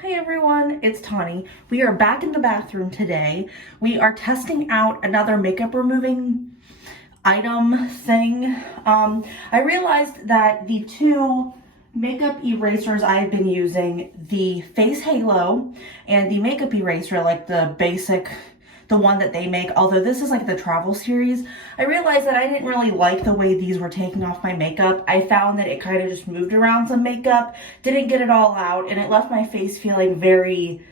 Hey everyone, it's Tani. We are back in the bathroom today. We are testing out another makeup removing item thing. I realized that the two makeup erasers I've been using, the Face Halo and the makeup eraser, like the basic, the one that they make, although this is like the travel series, I realized that I didn't really like the way these were taking off my makeup. I found that it kind of just moved around some makeup, didn't get it all out, and it left my face feeling very,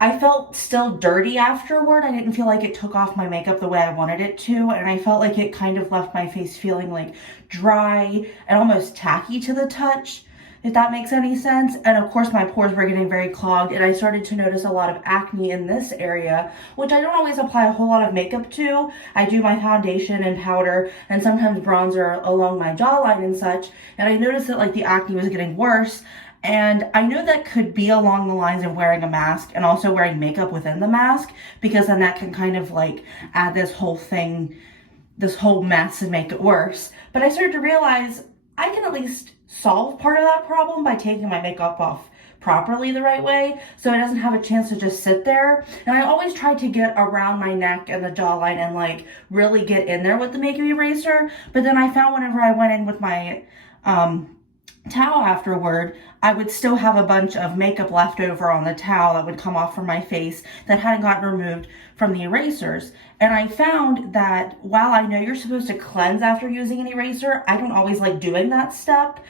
I felt still dirty afterward. I didn't feel like it took off my makeup the way I wanted it to, and I felt like it kind of left my face feeling like dry and almost tacky to the touch, if that makes any sense. And of course my pores were getting very clogged, and I started to notice a lot of acne in this area, which I don't always apply a whole lot of makeup to. I do my foundation and powder and sometimes bronzer along my jawline and such, and I noticed that like the acne was getting worse. And I know that could be along the lines of wearing a mask and also wearing makeup within the mask, because then that can kind of like add this whole thing, this whole mess, and make it worse. But I started to realize I can at least solve part of that problem by taking my makeup off properly the right way, so it doesn't have a chance to just sit there. And I always try to get around my neck and the jawline and like really get in there with the makeup eraser. But then I found whenever I went in with my towel afterward, I would still have a bunch of makeup left over on the towel that would come off from my face that hadn't gotten removed from the erasers. And I found that while I know you're supposed to cleanse after using an eraser, I don't always like doing that step.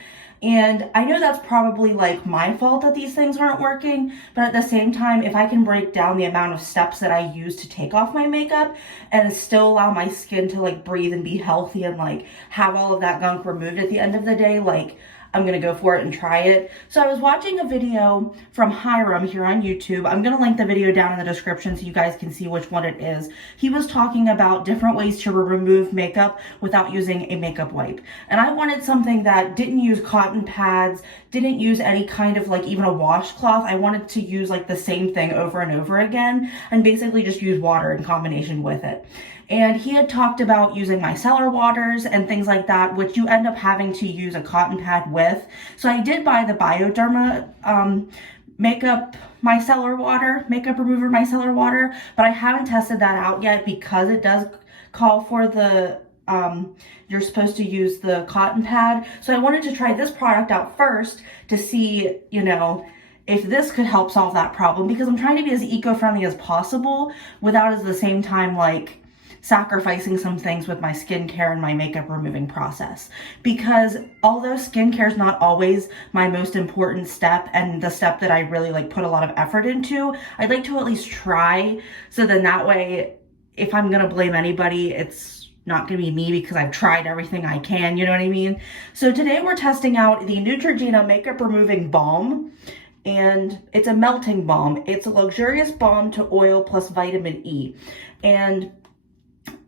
And I know that's probably like my fault that these things aren't working, but at the same time, if I can break down the amount of steps that I use to take off my makeup and still allow my skin to like breathe and be healthy and like have all of that gunk removed at the end of the day, like I'm gonna go for it and try it. So I was watching a video from Hiram here on YouTube. I'm gonna link the video down in the description so you guys can see which one it is. He was talking about different ways to remove makeup without using a makeup wipe. And I wanted something that didn't use cotton pads, didn't use any kind of like even a washcloth. I wanted to use like the same thing over and over again and basically just use water in combination with it. And he had talked about using micellar waters and things like that, which you end up having to use a cotton pad with. So I did buy the Bioderma makeup micellar water, makeup remover micellar water, but I haven't tested that out yet because it does call for the you're supposed to use the cotton pad. So I wanted to try this product out first to see, you know, if this could help solve that problem, because I'm trying to be as eco-friendly as possible without at the same time like sacrificing some things with my skincare and my makeup removing process. Because although skincare is not always my most important step and the step that I really like put a lot of effort into, I'd like to at least try, so then that way if I'm gonna blame anybody, it's not gonna be me because I've tried everything I can, you know what I mean? So today we're testing out the Neutrogena makeup removing balm, and it's a melting balm. It's a luxurious balm to oil plus vitamin E, and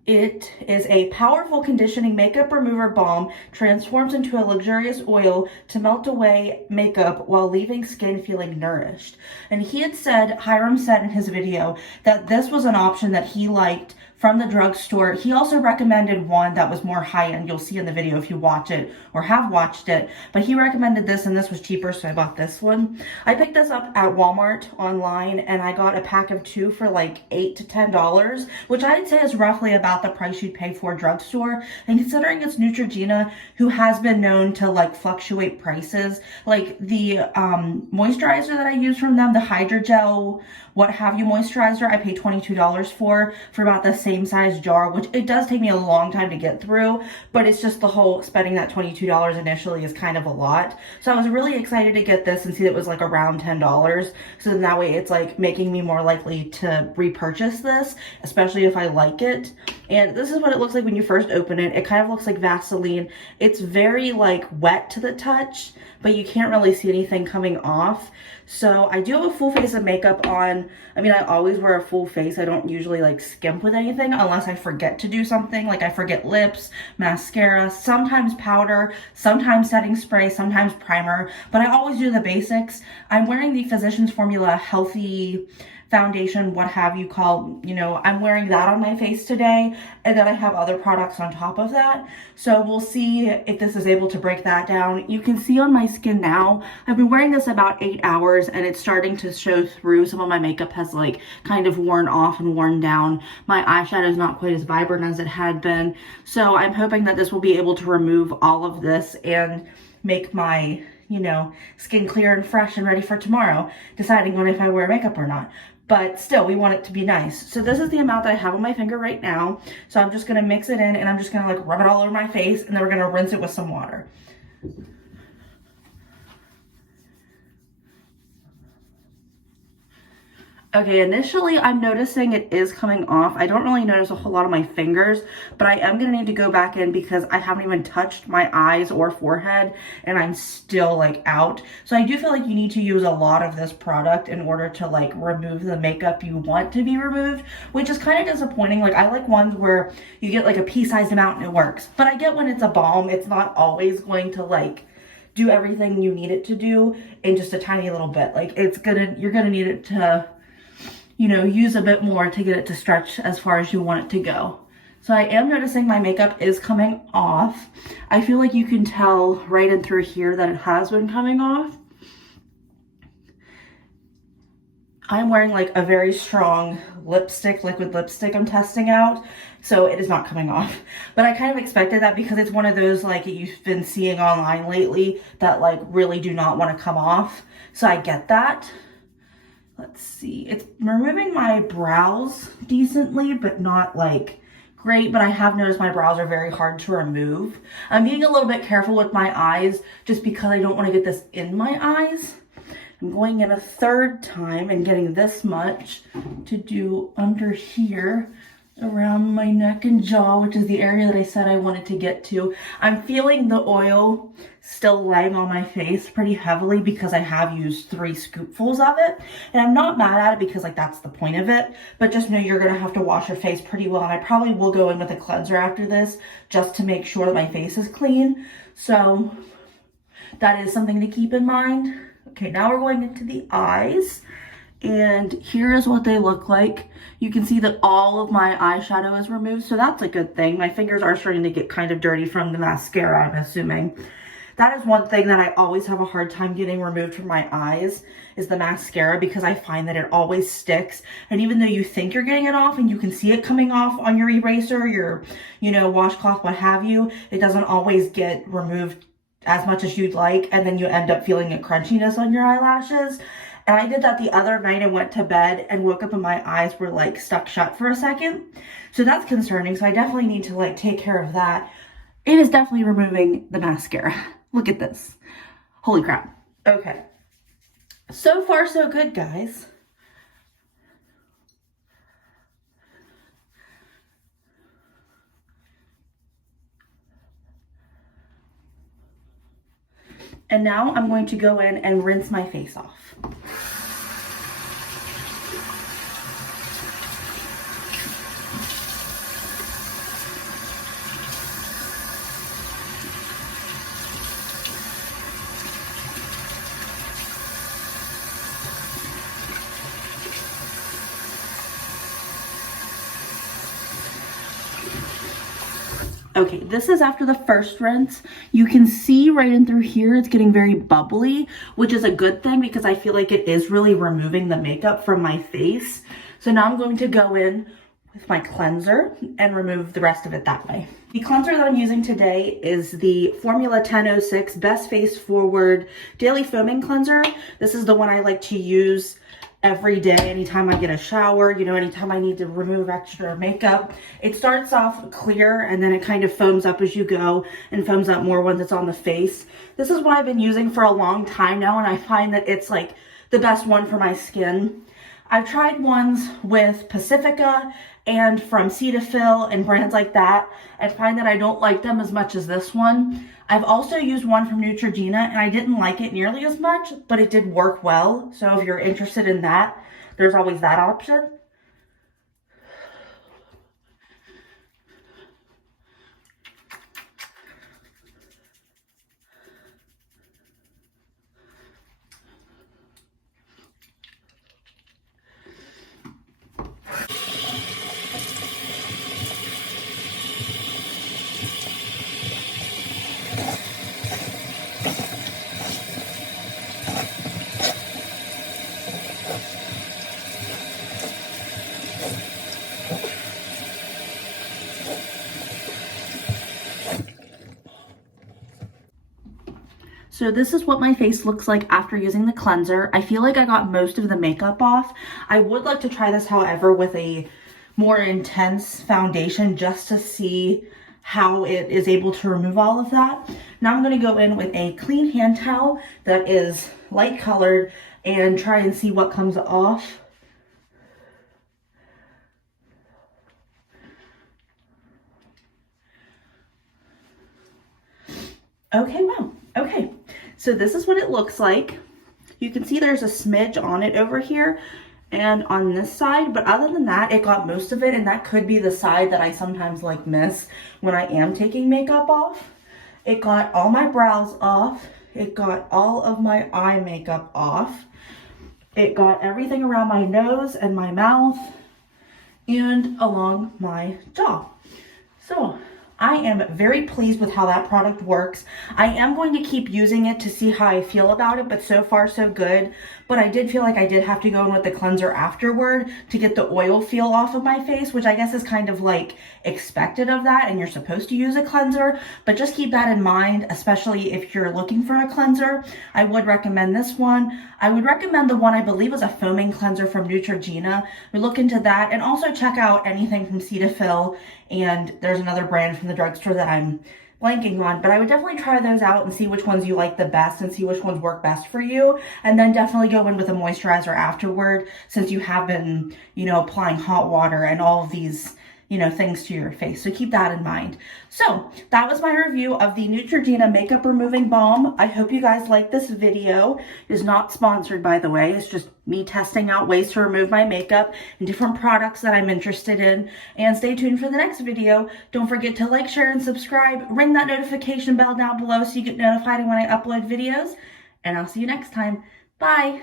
it is a powerful conditioning makeup remover balm, transforms into a luxurious oil to melt away makeup while leaving skin feeling nourished. And he had said, Hiram said in his video, that this was an option that he liked from the drugstore. He also recommended one that was more high-end. You'll see in the video if you watch it or have watched it. But he recommended this, and this was cheaper, so I bought this one. I picked this up at Walmart online, and I got a pack of 2 for like $8 to $10, which I'd say is roughly about the price you'd pay for a drugstore. And considering it's Neutrogena, who has been known to like fluctuate prices, like the moisturizer that I use from them, the Hydrogel what have you moisturizer, I paid $22 for about the same size jar, which it does take me a long time to get through, but it's just the whole spending that $22 initially is kind of a lot. So I was really excited to get this and see that it was like around $10. So then that way it's like making me more likely to repurchase this, especially if I like it. And this is what it looks like when you first open it. It kind of looks like Vaseline. It's very like wet to the touch, but you can't really see anything coming off. So I do have a full face of makeup on. I mean, I always wear a full face. I don't usually like skimp with anything unless I forget to do something. Like I forget lips, mascara, sometimes powder, sometimes setting spray, sometimes primer, but I always do the basics. I'm wearing the Physicians Formula Healthy foundation, what have you, called, you know, I'm wearing that on my face today, and then I have other products on top of that. So we'll see if this is able to break that down. You can see on my skin now, I've been wearing this about 8 hours and it's starting to show through. Some of my makeup has like kind of worn off and worn down. My eyeshadow is not quite as vibrant as it had been. So I'm hoping that this will be able to remove all of this and make my, you know, skin clear and fresh and ready for tomorrow, deciding when if I wear makeup or not. But still, we want it to be nice. So this is the amount that I have on my finger right now. So I'm just gonna mix it in and I'm just gonna like rub it all over my face, and then we're gonna rinse it with some water. Okay, initially I'm noticing it is coming off. I don't really notice a whole lot on my fingers, but I am gonna need to go back in because I haven't even touched my eyes or forehead and I'm still like out. So I do feel like you need to use a lot of this product in order to like remove the makeup you want to be removed, which is kind of disappointing. Like I like ones where you get like a pea-sized amount and it works, but I get when it's a balm, it's not always going to like do everything you need it to do in just a tiny little bit. Like you're gonna need it to, you know, use a bit more to get it to stretch as far as you want it to go. So I am noticing my makeup is coming off. I feel like you can tell right in through here that it has been coming off. I'm wearing like a very strong lipstick, liquid lipstick I'm testing out, so it is not coming off. But I kind of expected that because it's one of those like you've been seeing online lately that like really do not want to come off. So I get that. Let's see, it's removing my brows decently, but not like great, but I have noticed my brows are very hard to remove. I'm being a little bit careful with my eyes just because I don't want to get this in my eyes. I'm going in a third time and getting this much to do under here around my neck and jaw, which is the area that I said I wanted to get to. I'm feeling the oil still laying on my face pretty heavily because I have used 3 scoopfuls of it, and I'm not mad at it because like that's the point of it, but just know you're gonna have to wash your face pretty well, and I probably will go in with a cleanser after this just to make sure that my face is clean. So that is something to keep in mind. Okay, now we're going into the eyes. And here is what they look like. You can see that all of my eyeshadow is removed, so that's a good thing. My fingers are starting to get kind of dirty from the mascara, I'm assuming. That is one thing that I always have a hard time getting removed from my eyes, is the mascara, because I find that it always sticks. And even though you think you're getting it off and you can see it coming off on your eraser, your, you know, washcloth, what have you, it doesn't always get removed as much as you'd like, and then you end up feeling a crunchiness on your eyelashes. And I did that the other night. I went to bed and woke up and my eyes were like stuck shut for a second. So that's concerning. So I definitely need to like take care of that. It is definitely removing the mascara. Look at this. Holy crap. Okay. So far, so good, guys. And now I'm going to go in and rinse my face off. Okay, this is after the first rinse. You can see right in through here, it's getting very bubbly, which is a good thing because I feel like it is really removing the makeup from my face. So now I'm going to go in with my cleanser and remove the rest of it that way. The cleanser that I'm using today is the Formula 1006 Best Face Forward Daily Foaming Cleanser. This is the one I like to use every day, anytime I get a shower, you know, anytime I need to remove extra makeup. It starts off clear and then it kind of foams up as you go and foams up more once it's on the face. This is what I've been using for a long time now, and I find that it's like the best one for my skin. I've tried ones with Pacifica and from Cetaphil and brands like that, and find that I don't like them as much as this one. I've also used one from Neutrogena and I didn't like it nearly as much, but it did work well. So if you're interested in that, there's always that option. So this is what my face looks like after using the cleanser. I feel like I got most of the makeup off. I would like to try this, however, with a more intense foundation just to see how it is able to remove all of that. Now I'm going to go in with a clean hand towel that is light colored and try and see what comes off. Okay, wow. Okay, so this is what it looks like. You can see there's a smidge on it over here and on this side, but other than that, it got most of it, and that could be the side that I sometimes like miss when I am taking makeup off. It got all my brows off. It got all of my eye makeup off. It got everything around my nose and my mouth and along my jaw. So I am very pleased with how that product works. I am going to keep using it to see how I feel about it, but so far so good. But I did feel like I did have to go in with the cleanser afterward to get the oil feel off of my face, which I guess is kind of like expected of that, and you're supposed to use a cleanser, but just keep that in mind, especially if you're looking for a cleanser. I would recommend this one. I would recommend the one I believe was a foaming cleanser from Neutrogena. We look into that, and also check out anything from Cetaphil, and there's another brand from the drugstore that I'm blanking on, but I would definitely try those out and see which ones you like the best and see which ones work best for you, and then definitely go in with a moisturizer afterward, since you have been, you know, applying hot water and all of these, you know, things to your face. So keep that in mind. So that was my review of the Neutrogena Makeup Removing Balm. I hope you guys like this video. It is not sponsored, by the way. It's just me testing out ways to remove my makeup and different products that I'm interested in. And stay tuned for the next video. Don't forget to like, share, and subscribe. Ring that notification bell down below so you get notified when I upload videos. And I'll see you next time. Bye.